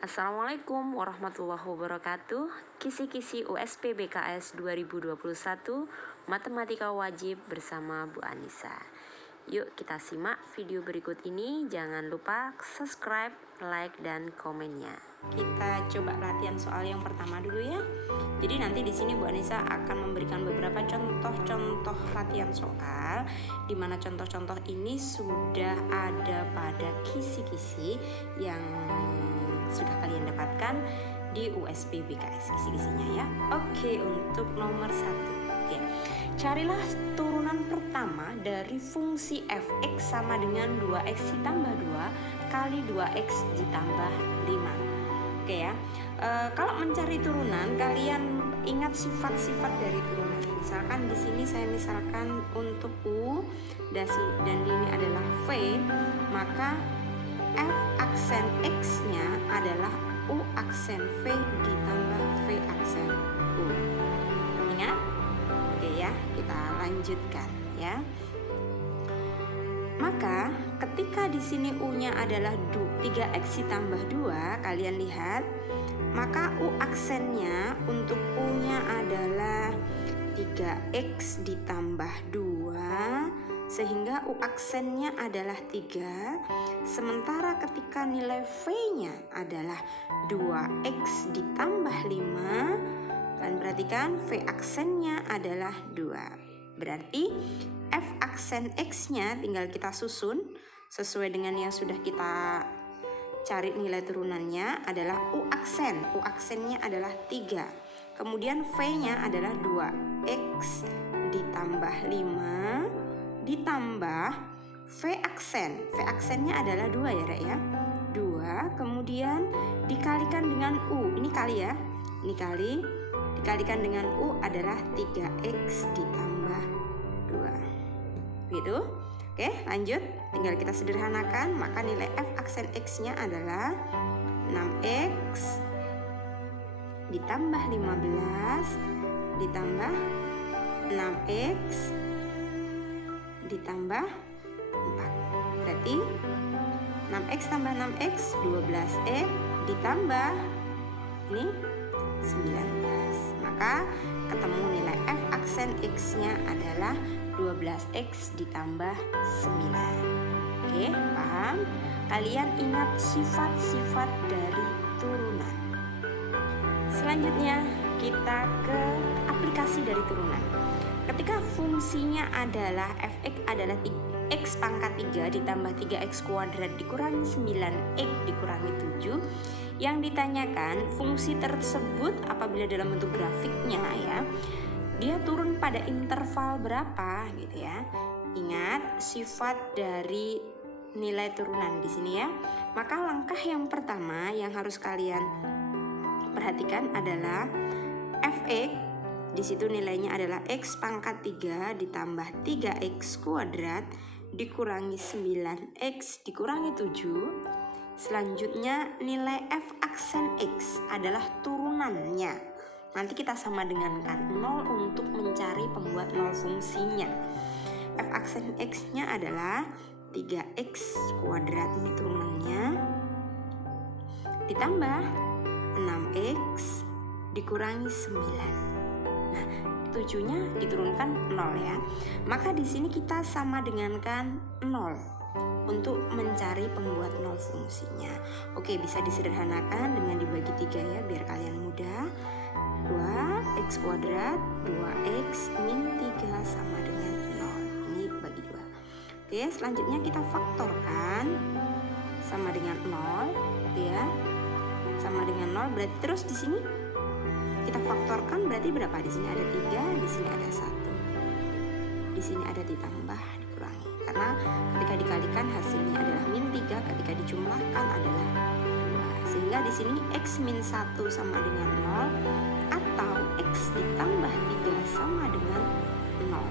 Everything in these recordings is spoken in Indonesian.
Assalamualaikum warahmatullahi wabarakatuh. Kisi-kisi USP BKS 2021 Matematika Wajib bersama Bu Anissa. Yuk kita simak video berikut ini. Jangan lupa subscribe, like, dan komennya. Kita coba latihan soal yang pertama dulu ya. Jadi nanti di sini Bu Anissa akan memberikan beberapa contoh-contoh latihan soal, di mana contoh-contoh ini sudah ada pada kisi-kisi yang sudah kalian dapatkan di USP BKS kisi-kisinya ya. Oke, untuk nomor 1 ya. Carilah turunan pertama dari fungsi fx sama dengan 2x ditambah 2 kali 2x ditambah 5. Oke ya. Kalau mencari turunan, kalian ingat sifat-sifat dari turunan. Misalkan di sini saya misalkan untuk u dan ini adalah v, maka f aksen x-nya adalah u aksen v ditambah v aksen u. Ingat? Oke ya, kita lanjutkan ya. Maka ketika di sini u-nya adalah 3x ditambah 2, kalian lihat, maka u aksennya untuk u-nya adalah 3x ditambah 2, sehingga u aksennya adalah 3, sementara ketika nilai v-nya adalah 2x ditambah 5, kalian perhatikan v aksennya adalah 2. Berarti f aksen x-nya tinggal kita susun sesuai dengan yang sudah kita cari nilai turunannya adalah u aksen. U aksennya adalah 3. Kemudian v-nya adalah 2x ditambah 5 ditambah v aksen. V aksennya adalah 2 ya Rek ya. 2 kemudian dikalikan dengan u. Ini kali ya. Ini kali dikalikan dengan u adalah 3x ditambah 2. Gitu. Oke, lanjut. Tinggal kita sederhanakan, maka nilai f aksen x-nya adalah 6x ditambah 15 ditambah 6x ditambah 4. Berarti 6x tambah 6x 12x ditambah ini 19. Maka ketemu nilai f aksen x-nya adalah 12x ditambah 9. Oke, paham? Kalian ingat sifat-sifat dari turunan. Selanjutnya kita ke aplikasi dari turunan. Ketika fungsinya adalah fx adalah x pangkat 3 ditambah 3x kuadrat dikurangi 9x dikurangi 7, yang ditanyakan fungsi tersebut apabila dalam bentuk grafiknya ya, dia turun pada interval berapa gitu ya. Ingat sifat dari nilai turunan di sini ya. Maka langkah yang pertama yang harus kalian perhatikan adalah fx. Di situ nilainya adalah x pangkat 3 ditambah 3x kuadrat dikurangi 9x dikurangi 7. Selanjutnya nilai f aksen x adalah turunannya. Nanti kita sama dengankan 0 untuk mencari pembuat 0 fungsinya. F aksen x-nya adalah 3x kuadrat, ini turunannya, ditambah 6x dikurangi 9. Nah, 7-nya diturunkan 0 ya. Maka di sini kita sama dengankan 0 untuk mencari pembuat 0 fungsinya. Oke, bisa disederhanakan dengan dibagi 3 ya, biar kalian mudah. 2x kuadrat 2x min 3 sama dengan 0. Ini bagi 2. Oke, selanjutnya kita faktorkan sama dengan 0 ya. Sama dengan 0 berarti terus di sini kita faktorkan berarti berapa? Di sini ada 3, di sini ada 1. Di sini ada ditambah dikurangi. Karena ketika dikalikan hasilnya adalah min 3, ketika dijumlahkan adalah 2. Sehingga di sini x min 1 sama dengan 0 atau x ditambah 3 sama dengan 0.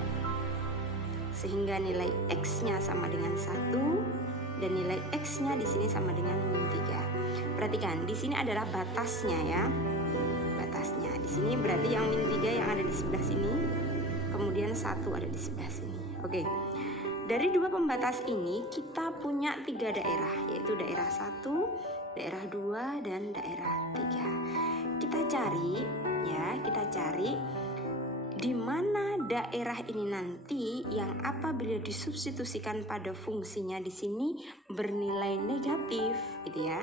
Sehingga nilai x-nya sama dengan 1 dan nilai x-nya di sini sama dengan min 3. Perhatikan, di sini adalah batasnya ya. Batasnya di sini berarti yang min 3 yang ada di sebelah sini, kemudian 1 ada di sebelah sini. Oke. Dari dua pembatas ini kita punya 3 daerah, yaitu daerah 1, daerah 2 dan daerah 3. Kita cari di mana daerah ini nanti yang apabila disubstitusikan pada fungsinya di sini bernilai negatif, gitu ya,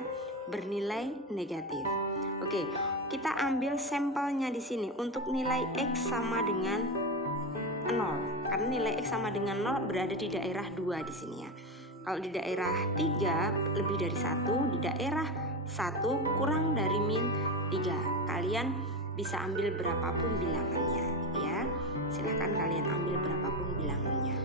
bernilai negatif. Oke, kita ambil sampelnya di sini untuk nilai X sama dengan 0, karena nilai X sama dengan 0 berada di daerah 2 di sini ya. Kalau di daerah 3 lebih dari 1, di daerah 1 kurang dari min 3. Kalian bisa ambil berapapun bilangannya ya. Silahkan kalian ambil berapapun bilangannya.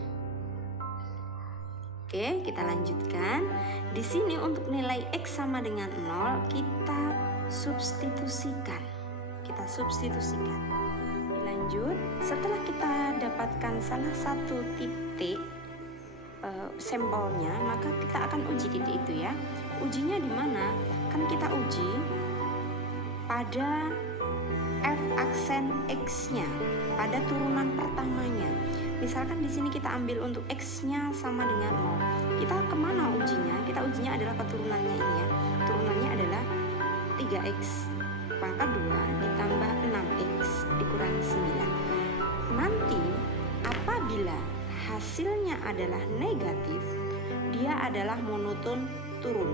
Oke, kita lanjutkan. Di sini untuk nilai X sama dengan 0 kita substitusikan. Lanjut, setelah kita dapatkan salah satu titik sampelnya, maka kita akan uji titik itu ya. Ujinya di mana? Kan kita uji pada F aksen X-nya, pada turunan pertamanya. Misalkan di sini kita ambil untuk X-nya sama dengan 0. Kita kemana ujinya? Kita ujinya adalah ke turunannya ini ya. Turunannya adalah 3X pangkat 2 ditambah 6X dikurangi 9. Nanti apabila hasilnya adalah negatif, dia adalah monoton turun.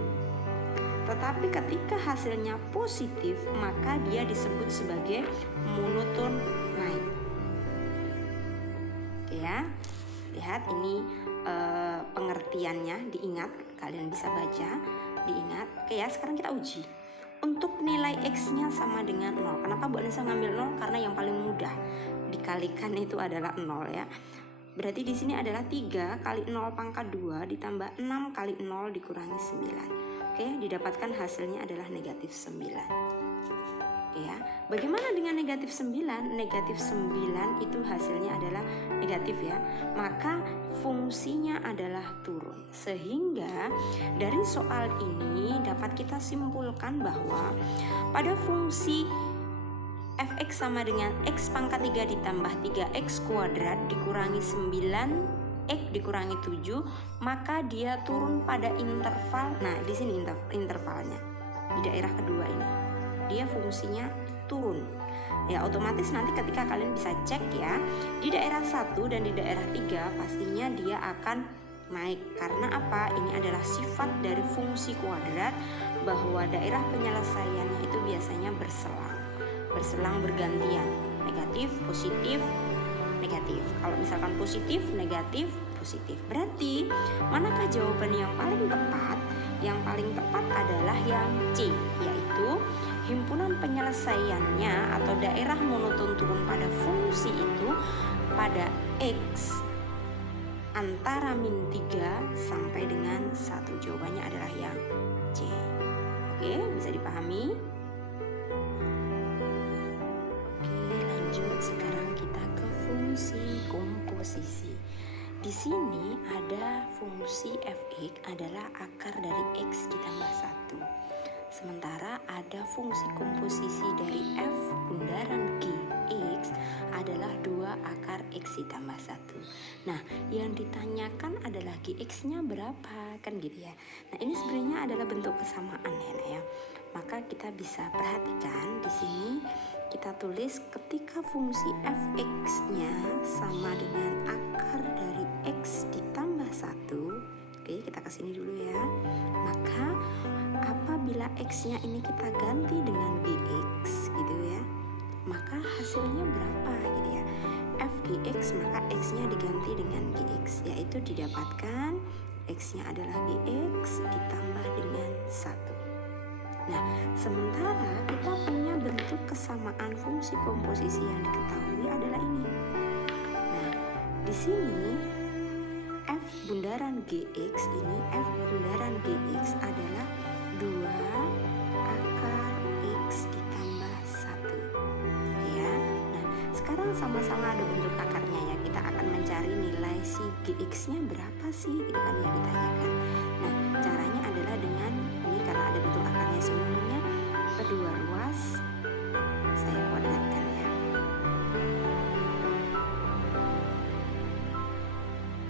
Tetapi ketika hasilnya positif, maka dia disebut sebagai monoton naik. Oke ya, lihat ini pengertiannya, diingat, kalian bisa baca, diingat. Oke ya, sekarang kita uji. Untuk nilai X-nya sama dengan 0. Kenapa Bu Anissa ngambil 0? Karena yang paling mudah dikalikan itu adalah 0 ya. Berarti di sini adalah 3 kali 0 pangkat 2 ditambah 6 kali 0 dikurangi 9. Oke, didapatkan hasilnya adalah negatif 9. Oke ya. Bagaimana dengan negatif 9? Negatif 9 itu hasilnya adalah negatif ya. Maka fungsinya adalah turun. Sehingga dari soal ini dapat kita simpulkan bahwa pada fungsi f(x) sama dengan x pangkat 3 ditambah 3x kuadrat dikurangi 9 X dikurangi 7, maka dia turun pada interval. Nah, di sini intervalnya. Di daerah kedua ini. Dia fungsinya turun. Ya, otomatis nanti ketika kalian bisa cek ya, di daerah 1 dan di daerah 3 pastinya dia akan naik. Karena apa? Ini adalah sifat dari fungsi kuadrat, bahwa daerah penyelesaiannya itu biasanya berselang bergantian. Negatif, positif, negatif. Kalau misalkan positif, negatif, positif. Berarti manakah jawaban yang paling tepat? Yang paling tepat adalah yang C, yaitu himpunan penyelesaiannya atau daerah monoton turun pada fungsi itu pada X antara min 3 sampai dengan 1. Jawabannya adalah yang C. Oke, bisa dipahami? Sekarang kita ke fungsi komposisi. Di sini ada fungsi f(x) adalah akar dari x ditambah 1. Sementara ada fungsi komposisi dari f bundaran gx adalah 2 akar x ditambah 1. Nah, yang ditanyakan adalah gx-nya berapa, kan gitu ya. Nah, ini sebenarnya adalah bentuk kesamaan ya. Maka kita bisa perhatikan di sini. Kita tulis ketika fungsi f(x)-nya sama dengan akar dari x ditambah 1. Oke, kita ke sini dulu ya. Maka apabila x-nya ini kita ganti dengan gx gitu ya, maka hasilnya berapa gitu ya. F gx maka x-nya diganti dengan gx, yaitu didapatkan x-nya adalah gx ditambah dengan 1. Nah, sementara kita punya bentuk kesamaan fungsi komposisi yang diketahui adalah ini. Nah, di sini f bundaran gx ini, f bundaran gx adalah 2 akar x ditambah 1. Ya. Nah, sekarang sama-sama ada bentuk akarnya ya. Kita akan mencari nilai si gx-nya berapa sih, itu kan yang ditanyakan. Nah, caranya adalah dengan ini, karena ada bentuk akarnya semuanya, kedua ruas saya kuadratkan ya.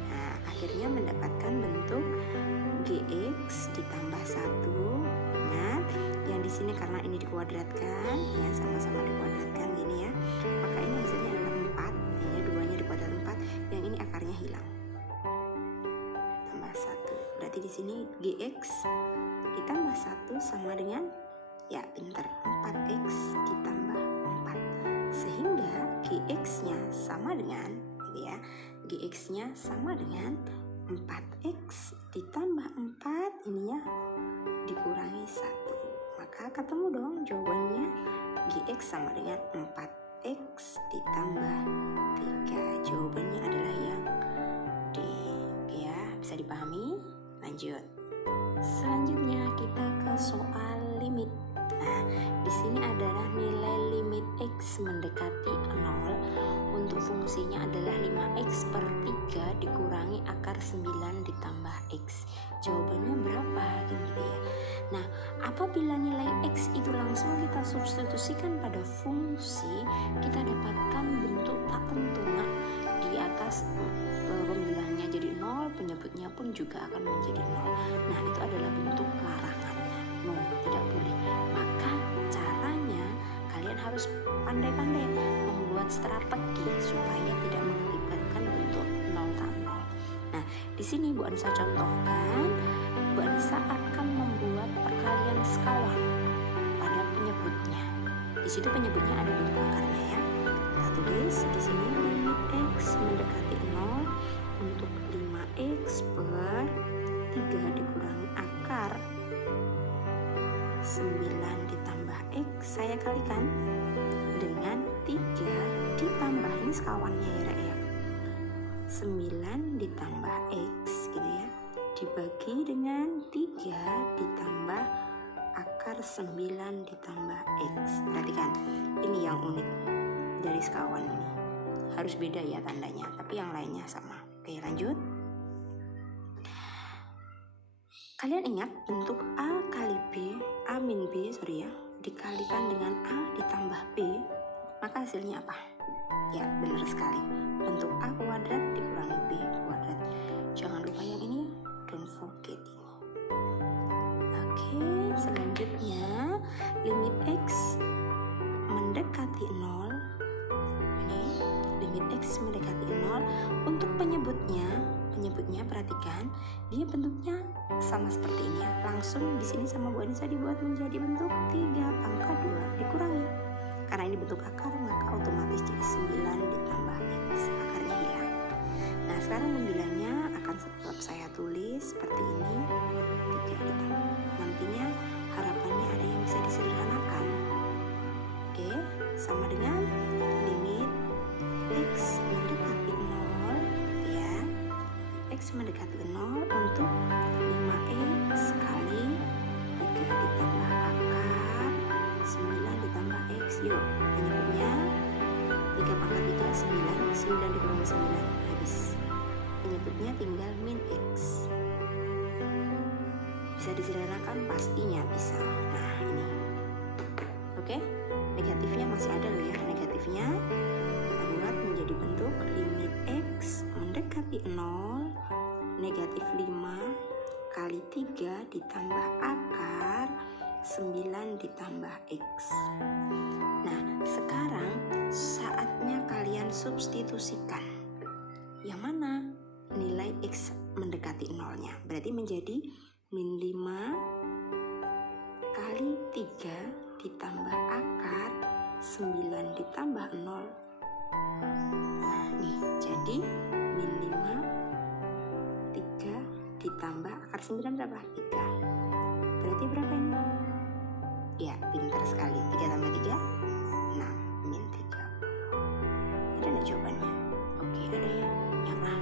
Nah, akhirnya mendapatkan bentuk gx ditambah 1 dengan karena ini dikuadratkan ya, sama-sama dikuadratkan gini ya, maka ini hasilnya adalah 4 ya, 2-nya dikuadrat 4, yang ini akarnya hilang. Tambah 1. Berarti di sini GX ditambah 1 sama dengan, ya pinter, 4X ditambah 4. Sehingga GX-nya sama dengan gitu ya. GX-nya sama dengan 4X ditambah 4, ininya dikurangi 1. Maka ketemu dong jawabannya, GX sama dengan 4X ditambah 3. Jawabannya adalah yang D. Oke ya, bisa dipahami? Lanjut. Selanjutnya kita ke soal limit. Nah, di sini adalah nilai limit X mendekati 0 untuk fungsinya adalah 5X per 3 dikurangi akar 9 ditambah X. Jawabannya berapa gitu ya. Nah, apabila nilai X itu langsung kita substitusikan pada fungsi, kita dapatkan bentuk tak tentu. Nah, di atas pembilangnya jadi 0, penyebutnya pun juga akan menjadi 0. Nah, itu adalah bentuk larangan. No, tidak boleh. Maka caranya kalian harus pandai-pandai membuat strategi supaya tidak mengakibatkan bentuk 0 tak 0. Nah, di sini Bu Anissa contohkan, Bu Anissa akan membuat perkalian sekawan pada penyebutnya. Di situ penyebutnya ada bentuk akarnya ya. Kita tulis di sini limit X mendekati 0 untuk 5X per 3 dikurangi akar 9 ditambah X, saya kalikan dengan 3 ditambah, ini sekawannya ya Rek ya, 9 ditambah X gitu ya, dibagi dengan 3 ditambah akar 9 ditambah X. Perhatikan, ini yang unik dari sekawan ini, harus beda ya tandanya, tapi yang lainnya sama. Oke lanjut. Kalian ingat bentuk A kali B, A min B ya, dikalikan dengan A ditambah B, maka hasilnya apa? Ya benar sekali, bentuk A kuadrat dikurangi B kuadrat. Jangan lupa yang ini, don't forget ini. Oke, selanjutnya limit X mendekati 0. Ini limit X mendekati 0 untuk penyebutnya perhatikan, dia bentuknya sama seperti ini ya. Langsung di sini sama Bu Anissa dibuat menjadi bentuk 3 pangkat 2 dikurangi. Karena ini bentuk akar, maka otomatis jadi 9 ditambah X, akarnya hilang. Nah, sekarang pembilangnya akan tetap saya tulis seperti ini, 3 ditambah. Nantinya harapannya ada yang bisa disederhanakan. Oke, sama dengan limit X mendekati 0 ya. X mendekati 0 untuk 5X kali 3 ditambah akar 9 ditambah X. Yuk, penyebutnya 3 pangkat 3, 9 dikurangi 9, habis. Penyebutnya tinggal min X. Bisa disederhanakan? Pastinya bisa. Nah, ini. Oke, negatifnya masih ada loh ya, negatifnya. Kita buat menjadi bentuk limit X mendekati 0 negatif 5 kali 3 ditambah akar 9 ditambah X. Nah, sekarang saatnya kalian substitusikan. Yang mana? Nilai X mendekati 0-nya. Berarti menjadi min 5 kali 3 ditambah akar 9 ditambah 0. Nah, nih, jadi min 5 3 ditambah akar 9 berapa? 3. Berarti berapa ini? Ya, pintar sekali. 3 tambah 3 6, min 30. Ada nggak jawabannya? Oke, ada ya. Yang A.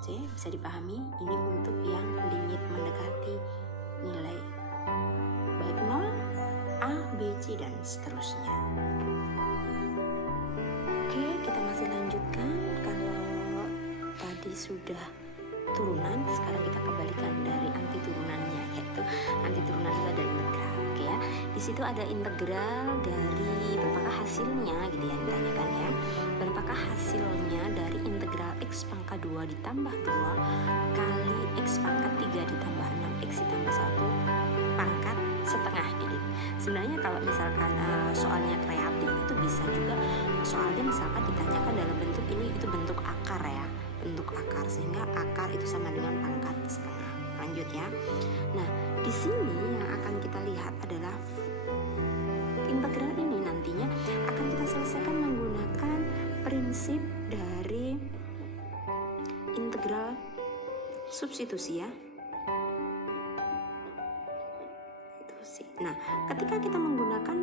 Oke, bisa dipahami. Ini untuk yang limit mendekati nilai baik 0, A, B, C, dan seterusnya. Oke, kita masih lanjutkan. Kalau tadi sudah turunan, sekarang kita kembalikan dari anti turunannya, yaitu anti turunan itu ada integral. Oke ya, di situ ada integral dari berapakah hasilnya gitu ya, ditanyakan ya. Berapakah hasilnya dari integral X pangkat 2 ditambah 2 kali X pangkat 3 ditambah 6 X ditambah 1 pangkat Sebenarnya kalau misalkan soalnya kreatif itu bisa juga soalnya misalkan ditanyakan dalam bentuk ini, itu bentuk akar ya, bentuk akar, sehingga akar itu sama dengan pangkat setengah. Lanjut ya. Nah, di sini yang akan kita lihat adalah integral ini nantinya akan kita selesaikan menggunakan prinsip dari integral substitusi ya. Nah, ketika kita menggunakan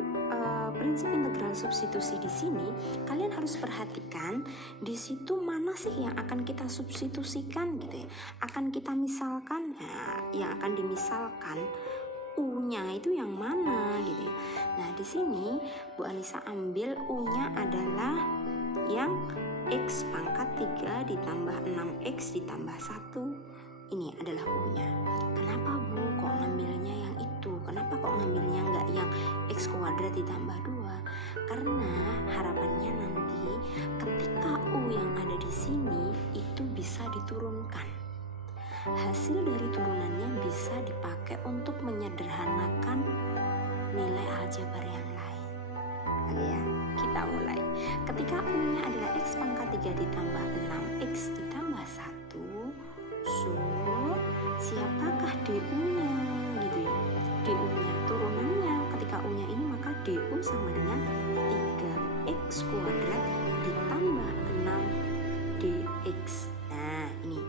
prinsip integral substitusi di sini, kalian harus perhatikan di situ mana sih yang akan kita substitusikan gitu ya. Akan kita misalkan, ya, yang akan dimisalkan U-nya itu yang mana gitu ya. Nah, di sini Bu Anissa ambil U-nya adalah yang X pangkat 3 ditambah 6X ditambah 1. Ini adalah U-nya. Kenapa Bu kok ngambilnya yang itu? Kenapa kok ngambilnya nggak yang X kuadrat ditambah 2? Karena harapannya nanti ketika U yang ada di sini itu bisa diturunkan. Hasil dari turunannya bisa dipakai untuk menyederhanakan nilai aljabar yang lain. Oke ya, kita mulai. Ketika U-nya adalah X pangkat 3 ditambah 6X ditambah 1, so siapakah DU-nya gitu ya. DU-nya, turunannya ketika U-nya ini maka DU sama dengan 3X kuadrat ditambah 6DX. Nah, ini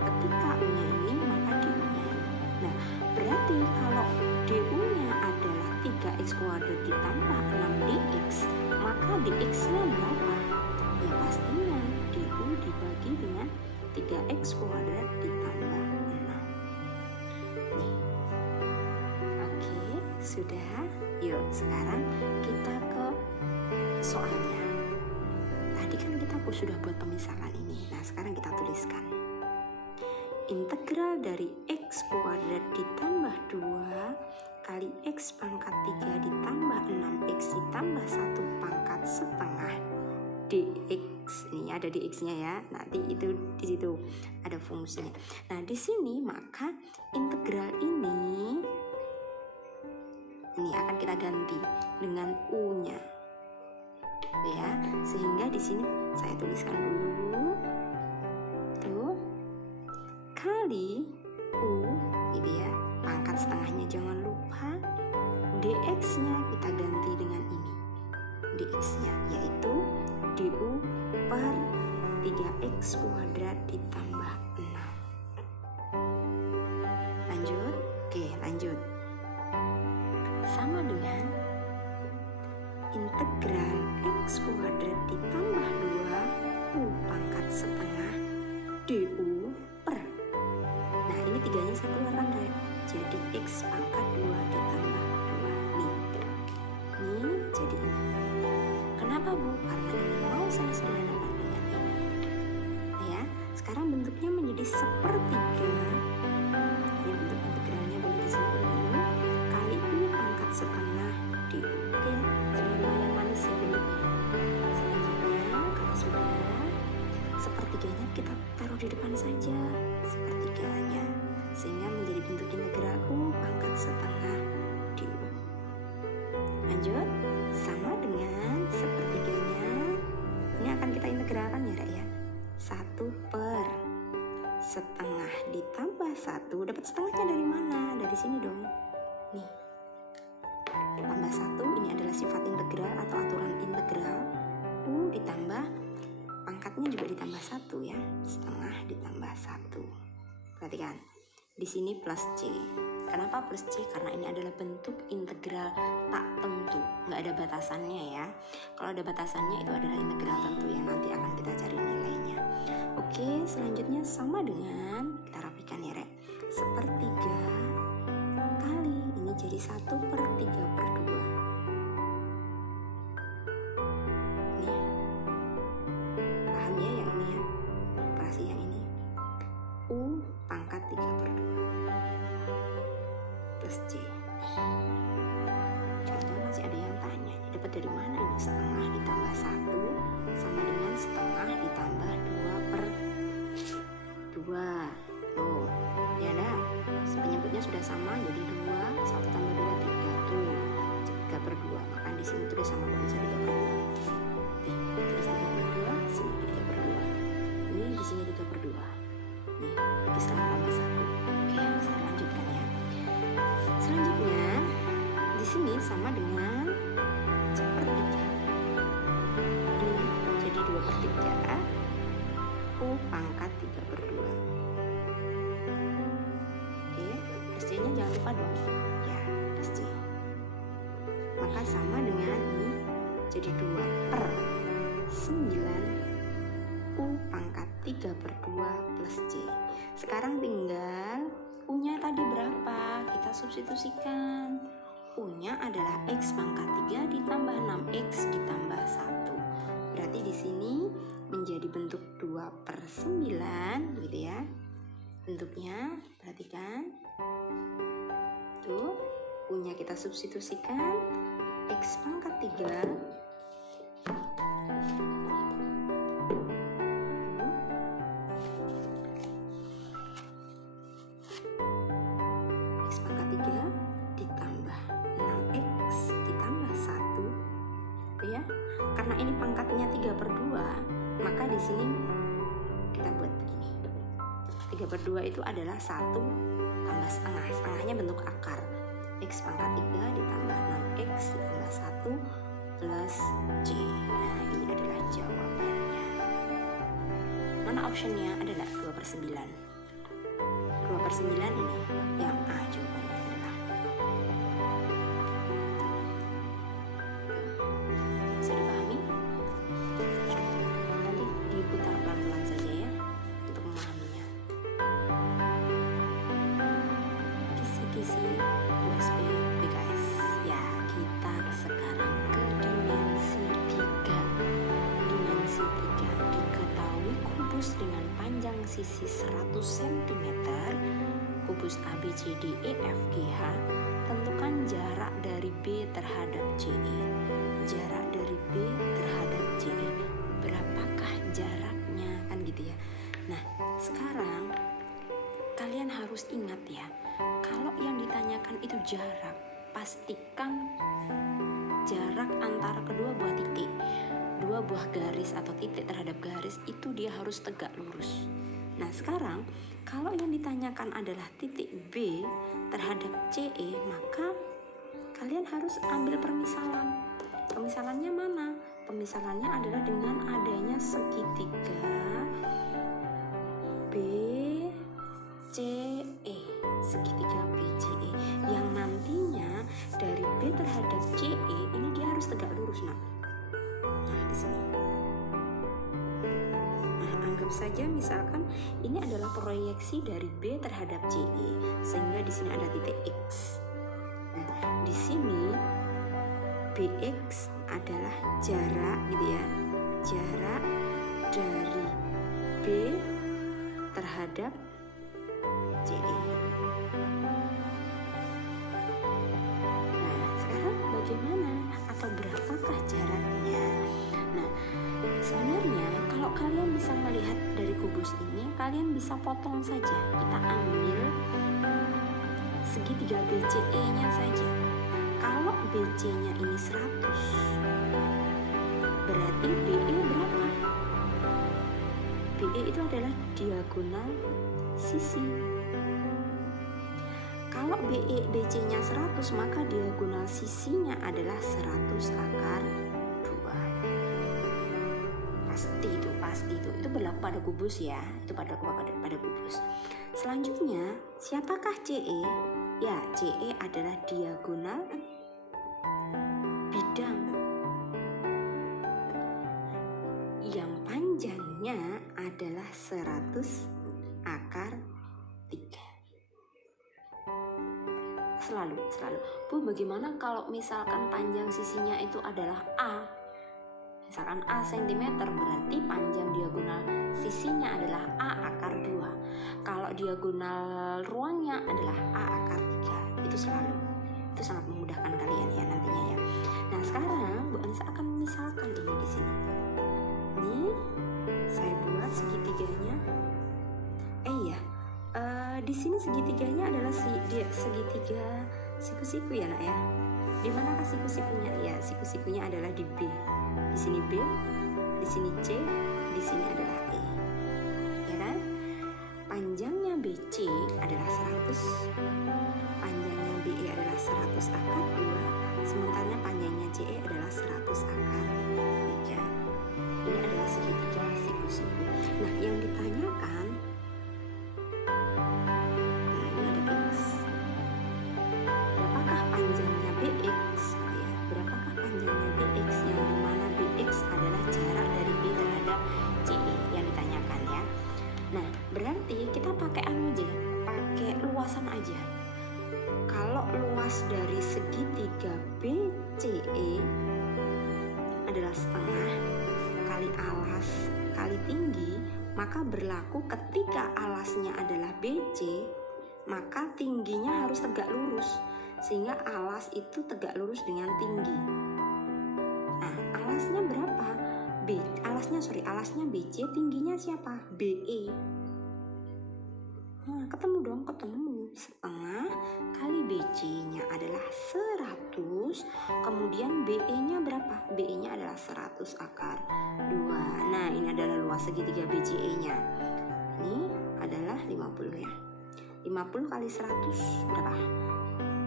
ketika U-nya ini maka DU-nya ini. Nah, berarti kalau DU-nya adalah 3X kuadrat ditambah 6DX, maka DX-nya berapa? Ya pastinya DU dibagi dengan 3X kuadrat ditambah 6. Nih. Oke, sudah. Yuk, sekarang kita ke soalnya. Tadi kan kita sudah buat pemisahan ini. Nah, sekarang kita tuliskan. Integral dari X kuadrat ditambah 2 kali X pangkat 3 ditambah 6X ditambah 1 pangkat setengah dx. Ini ada dx-nya ya. Nanti itu di situ ada fungsinya. Nah, di sini maka integral ini akan kita ganti dengan U-nya. Ya, sehingga di sini saya tuliskan dulu. Tuh. Kali U gitu ya. Pangkat setengahnya jangan lupa. dx-nya kita ganti dengan ini. dx-nya yaitu du per 3x kuadrat ditambah 6. Lanjut. Oke, lanjut. Sama dengan integral x kuadrat ditambah 2 u pangkat setengah du per. Nah, ini tiganya saya keluarkan deh. Jadi x pangkat 2 ditambah 2. Nih jadi ini. Kenapa Bu? Karena ini mau saya sederhanakan dengan ini. Ya, sekarang bentuknya menjadi sepertiga. Ini bentuk integralnya boleh disebut dulu. Kali u pangkat setengah du. Oke, sudah lumayan manis ya bentuknya. Selanjutnya, kalau sudah, sepertiganya kita taruh di depan saja. Sepertiganya, sehingga menjadi bentuk integral u pangkat setengah du. Lanjut, sama dengan sepertiganya. Ini akan kita integralkan ya, Rek ya. 1 per setengah ditambah 1. Dapat setengahnya dari mana? Dari sini dong. Nih. Tambah 1, ini adalah sifat integral atau aturan integral. U ditambah, pangkatnya juga ditambah 1 ya. Setengah ditambah 1. Perhatikan. Di sini plus C. Kenapa plus C? Karena ini adalah bentuk integral tak tentu, nggak ada batasannya ya. Kalau ada batasannya itu adalah integral tentu yang nanti akan kita cari nilainya. Oke, selanjutnya sama dengan, kita rapikan ya Rek, sepertiga kali, ini jadi 1 per 3 per 2. Nih, paham ya yang ini ya, operasi yang ini. U pangkat 3 per 2 plus C. Contoh masih ada yang tanya, dapat dari mana ini? Setengah ditambah 1 sama dengan setengah ditambah 2 per 2. Tuh, ya dah, penyebutnya sudah sama, jadi 2, 1 tambah 2, 3. Tuh, udah sama Bu Anissa 3/2. Tulis 3/2, sini 3/2. Ini di sini 3/2. Nih, kita tambah 1. Oke, kita lanjutkan ya. Selanjutnya di sini sama dengan sepertiga. Ini jadi 2/3. U pangkat 3/2. Oke, plus C nya jangan lupa dong ya, plus C. Maka sama dengan ini jadi 2/9 U pangkat 3/2 plus C. Sekarang tinggal U nya tadi berapa, kita substitusikan. U nya adalah X pangkat 3 ditambah 6X ditambah 1. Berarti di sini menjadi bentuk 2/9 gitu ya. Bentuknya perhatikan. Tuh, U-nya kita substitusikan X pangkat 3 X pangkat 3 ditambah 6X ditambah 1 gitu ya. Karena ini pangkatnya 3/2, maka di sini kita buat begini. 3/2 itu adalah 1 tambah setengah. Setengahnya bentuk akar. X pangkat 3 ditambah 6X ditambah 1 plus C. Nah, ini adalah jawabannya. Mana optionnya? Adalah 2/9. 2/9 ini yang A jawabannya adalah. Bisa dipahami? Nanti diputar pelan-pelan saja ya untuk memahaminya. Kisi-kisi USB BKS. Ya, kita sekarang ke dimensi 3. Dimensi 3 diketahui kubus dengan panjang sisi 100 cm, kubus ABCDEFGH. Tentukan jarak dari B terhadap CE. Jarak dari B terhadap CE. Berapakah jaraknya, kan gitu ya. Nah, sekarang kalian harus ingat ya, kalau yang ditanyakan itu jarak, pastikan jarak antara kedua buah titik, dua buah garis atau titik terhadap garis itu dia harus tegak lurus. Nah, sekarang kalau yang ditanyakan adalah titik B terhadap CE, maka kalian harus ambil permisalan. Permisalannya mana? Permisalannya adalah dengan adanya segitiga BCE, segitiga BCE yang nantinya dari B terhadap CE ini dia harus tegak lurus, nak. Nah, di sini. Nah, anggap saja misalkan ini adalah proyeksi dari B terhadap CE, sehingga di sini ada titik X. Nah, di sini BX adalah jarak gitu ya, jarak dari B terhadap CE. Nah, sekarang bagaimana atau berapakah jaraknya? Nah, sebenarnya kalau kalian bisa melihat dari kubus ini, kalian bisa potong saja. Kita ambil segitiga BCE-nya saja. Kalau BC-nya ini 100, berarti BE berapa? BE itu adalah diagonal sisi. Kalau BC-nya 100, maka diagonal sisinya adalah 100 akar 2. Pasti itu. Itu berlaku pada kubus ya. Itu pada kubus. Selanjutnya, siapakah CE? Ya, CE adalah diagonal bidang yang panjangnya adalah 100 akar 3. Selalu. Bu, bagaimana kalau misalkan panjang sisinya itu adalah A? Misalkan A cm, berarti panjang diagonal sisinya adalah A akar 2. Kalau diagonal ruangnya adalah A akar 3. Itu selalu. Itu sangat memudahkan kalian ya nantinya ya. Nah, sekarang Bu Anissa akan memisalkan ini di sini. Ini saya buat segitiganya. Di sini segitiganya adalah segitiga siku-siku ya, nak ya. Di manakah siku-sikunya? Ya, siku-sikunya adalah di B. Di sini B, di sini C, di sini adalah E. Ya kan? Panjangnya BC adalah 100, panjangnya BE adalah 100 akar 2, sementara panjangnya CE adalah 100 akar 3. Ini adalah segitiga siku-siku. Nah, yang ditanyakan, nah ini ada X. Berapakah panjangnya BX? Ya, berapakah panjangnya BX, yang dimana BX adalah jarak dari B terhadap CE yang ditanyakan ya. Nah, berarti kita pakai anu aja, pakai luasan aja. Kalau luas dari segitiga BCE adalah setengah kali alas kali tinggi, maka berlaku ketika alasnya adalah BC, maka tingginya harus tegak lurus, sehingga alas itu tegak lurus dengan tinggi. Nah, alasnya berapa? Alasnya BC, tingginya siapa? BE. Nah, ketemu. Setengah kali BC-nya adalah 100, kemudian BE-nya berapa? BE-nya adalah 100 akar 2. Nah, ini adalah luas segitiga BCE-nya. Ini adalah 50 ya. 50 kali 100 berapa?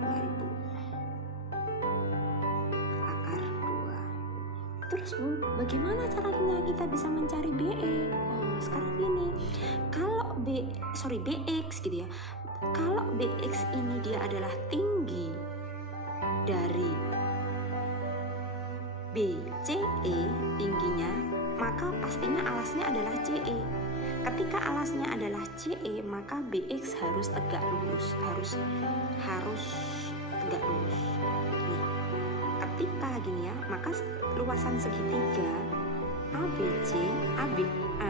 5000 akar 2. Terus Bu, bagaimana caranya kita bisa mencari BE? Sekarang gini, kalau BX gitu ya. Kalau BX ini dia adalah tinggi dari BCE tingginya, maka pastinya alasnya adalah CE. Ketika alasnya adalah CE, maka BX harus tegak lurus, harus tegak lurus. Nih, ketika gini ya, maka luasan segitiga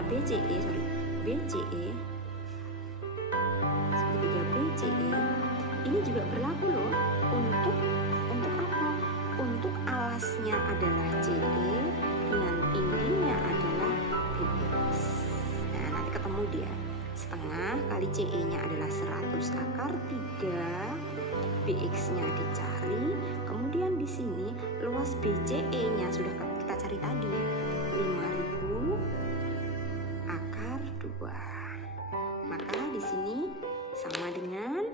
BCE segitiga BCE ini juga berlaku loh untuk apa? Untuk alasnya adalah CE dengan tingginya adalah BX. Nah, nanti ketemu dia. Setengah kali CE-nya adalah 100 akar 3, BX-nya dicari, kemudian di sini luas BCE-nya sudah kita cari tadi, 5000 akar 2. Maka di sini sama dengan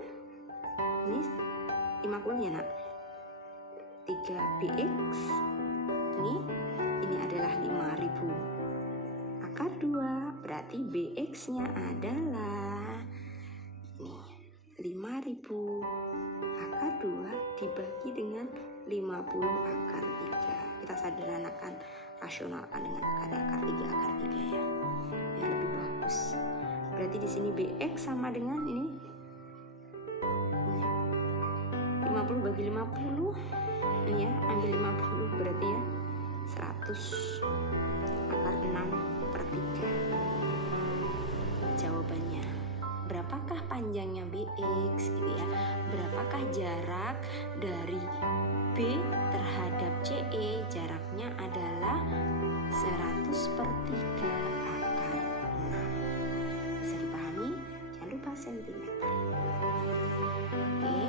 ini 50 ya nak, 3BX. Ini adalah 5000 akar 2, berarti BX-nya adalah ini 5000 akar 2 dibagi dengan 50 akar 3. Kita sederhanakan, rasionalkan dengan akar 3 ya, biar lebih bagus. Berarti di sini BX sama dengan ini 50 bagi 50, ini ya, ambil 50 berarti ya 100 akar 6/3. Jawabannya, berapakah panjangnya BX gitu ya? Berapakah jarak dari B terhadap CE? Jaraknya adalah 100/3 akar 6. Bisa dipahami? Jangan lupa sentimeter. Oke.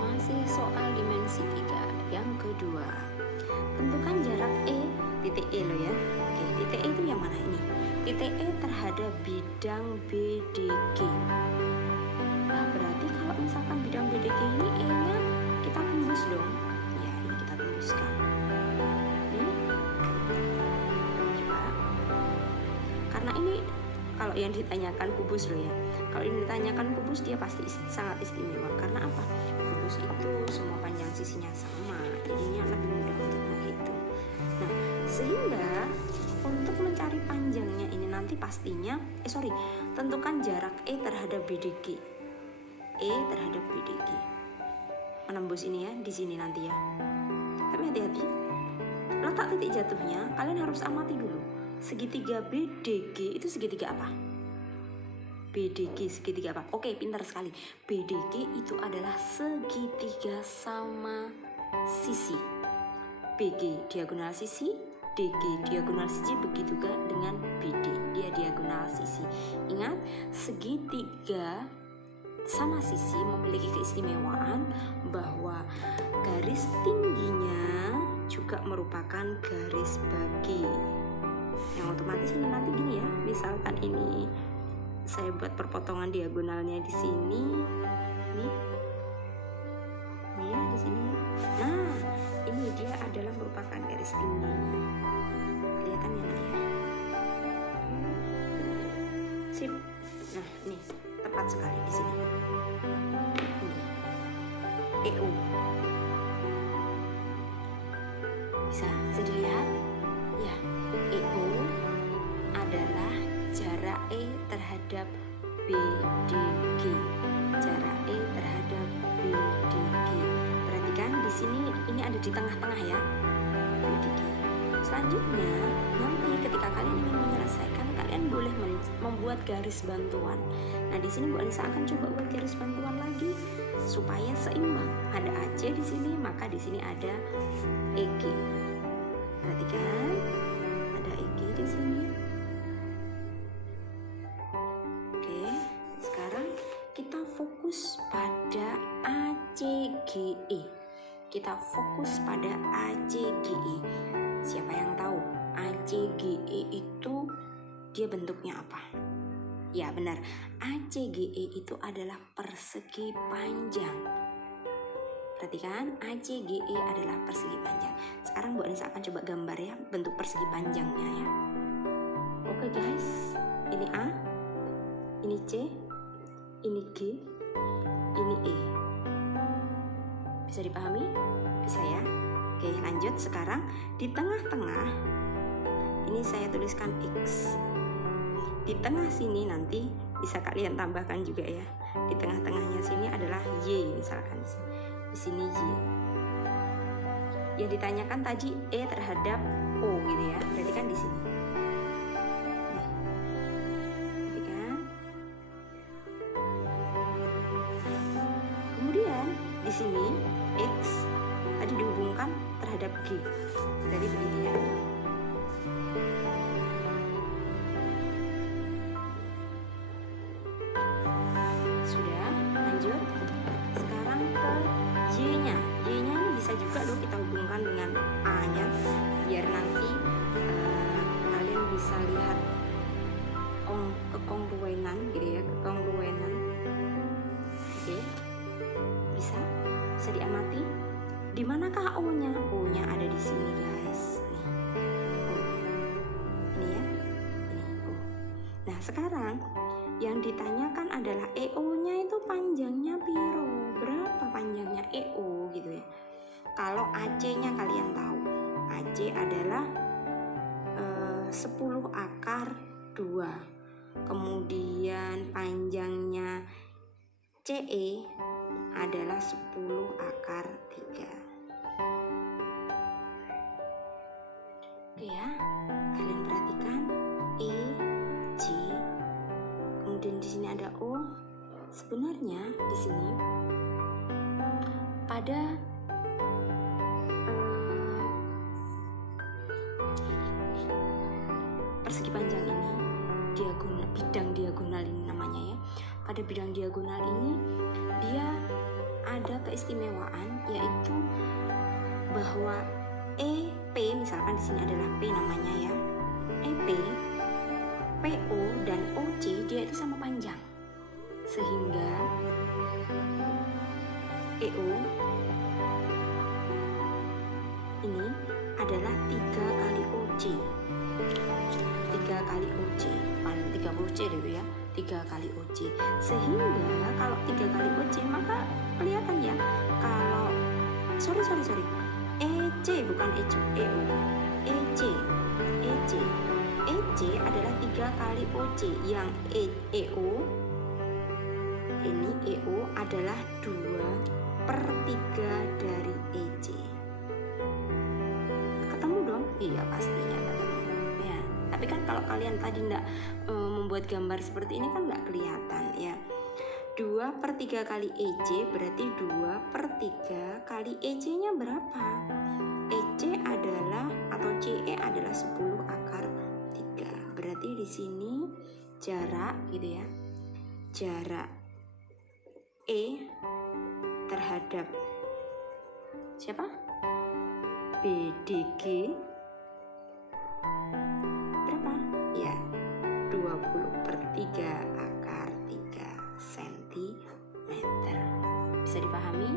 Masih soal dimensi 3 yang kedua. Tentukan jarak titik E loh ya. Oke, titik E itu yang mana ini? Titik E terhadap bidang BDG. Nah, berarti kalau misalkan bidang BDG ini E-nya kita tembus dong. Ya, ini kita tembuskan. Ini coba. Karena ini kalau yang ditanyakan kubus loh ya. Kalau ini ditanyakan kubus, dia pasti sangat istimewa. Karena apa? Kubus itu semua panjang sisinya sama, jadinya lebih mudah untuk menghitung. Nah, sehingga untuk mencari panjangnya ini nanti pastinya tentukan jarak E terhadap BDG. E terhadap BDG. Menembus ini ya, di sini nanti ya. Tapi hati-hati. Letak titik jatuhnya kalian harus amati dulu. Segitiga BDG itu segitiga apa? BDG segitiga apa? Oke, pintar sekali. BDG itu adalah segitiga sama sisi. BG diagonal sisi, DG diagonal sisi, begitu juga dengan BD, dia diagonal sisi. Ingat, segitiga sama sisi memiliki keistimewaan bahwa garis tingginya juga merupakan garis bagi. Yang otomatis ini nanti gini ya, misalkan ini saya buat perpotongan diagonalnya di sini, nih, ya di sini. Nah, ini dia adalah merupakan garis tingginya. Kelihatan ya, Nak ya? Sip. Nah, ini tepat sekali di sini. EO. Bisa dilihat? Ya, EO adalah jarak E terhadap BDG. Jarak E terhadap BDG. Perhatikan di sini ini ada di tengah-tengah ya. BDG. Selanjutnya, nanti ketika kalian ingin menyelesaikan, kalian boleh membuat garis bantuan. Nah, di sini Bu Anissa akan coba buat garis bantuan lagi supaya seimbang. Ada AC di sini, maka di sini ada EG. Perhatikan, ada EG di sini. Oke, sekarang kita fokus pada ACGE. Kita fokus pada ACGE. Siapa yang tahu ACGE itu dia bentuknya apa? Ya benar, ACGE itu adalah persegi panjang. Perhatikan, ACGE adalah persegi panjang. Sekarang Bu Anissa akan coba gambar ya bentuk persegi panjangnya ya. Oke guys, ini A, ini C, ini G, ini E. Bisa dipahami? Bisa ya? Oke, lanjut. Sekarang di tengah-tengah ini saya tuliskan X. Di tengah sini nanti bisa kalian tambahkan juga ya. Di tengah-tengahnya sini adalah Y, misalkan di sini Y. Yang ditanyakan tadi E terhadap O gitu ya. Berarti kan di sini. Nih. Berarti kan. Kemudian di sini X tadi dihubungkan terhadap G. Jadi begini ya. Sudah, lanjut. Sekarang ke Y-nya. Y-nya ini bisa juga loh kita hubungkan dengan A-nya biar nanti kalian bisa lihat kekongruenan gitu ya, kekongruenan. Oke. Bisa diamati. Di manakah O-nya? O-nya ada di sini, guys. Nih. O. Ini ya. Ini O. Nah, sekarang yang ditanyakan adalah EO-nya itu panjangnya piro? Berapa panjangnya EO gitu ya. Kalau AC-nya kalian tahu. AC adalah 10 akar 2. Kemudian panjangnya CE adalah 10 akar 3. Oke ya, kalian perhatikan E, J, kemudian di sini ada O. Sebenarnya di sini pada persegi panjang ini, bidang diagonal ini namanya ya. Pada bidang diagonal ini dia ada keistimewaan, yaitu bahwa EP, misalkan di sini adalah P namanya ya, EP, PO dan OC dia itu sama panjang, sehingga EO ini adalah 3 kali OC. 3 kali OC, paling 30C gitu ya, 3 kali OC. Sehingga kalau 3 kali OC maka kelihatan ya, kalau sorry EC bukan EC, EO, EC adalah 3 kali OC, yang EO ini EO adalah 2/3 dari EC. Ketemu dong? Iya pastinya ketemu ya. Tapi kan kalau kalian tadi enggak membuat gambar seperti ini kan nggak kelihatan ya. 2/3 kali EC berarti 2/3 kali EC-nya berapa? EC adalah atau CE adalah 10 akar 3. Berarti di sini jarak gitu ya. Jarak E terhadap siapa? BDG berapa? Ya, 20/3 akar 3 cm. Bisa dipahami?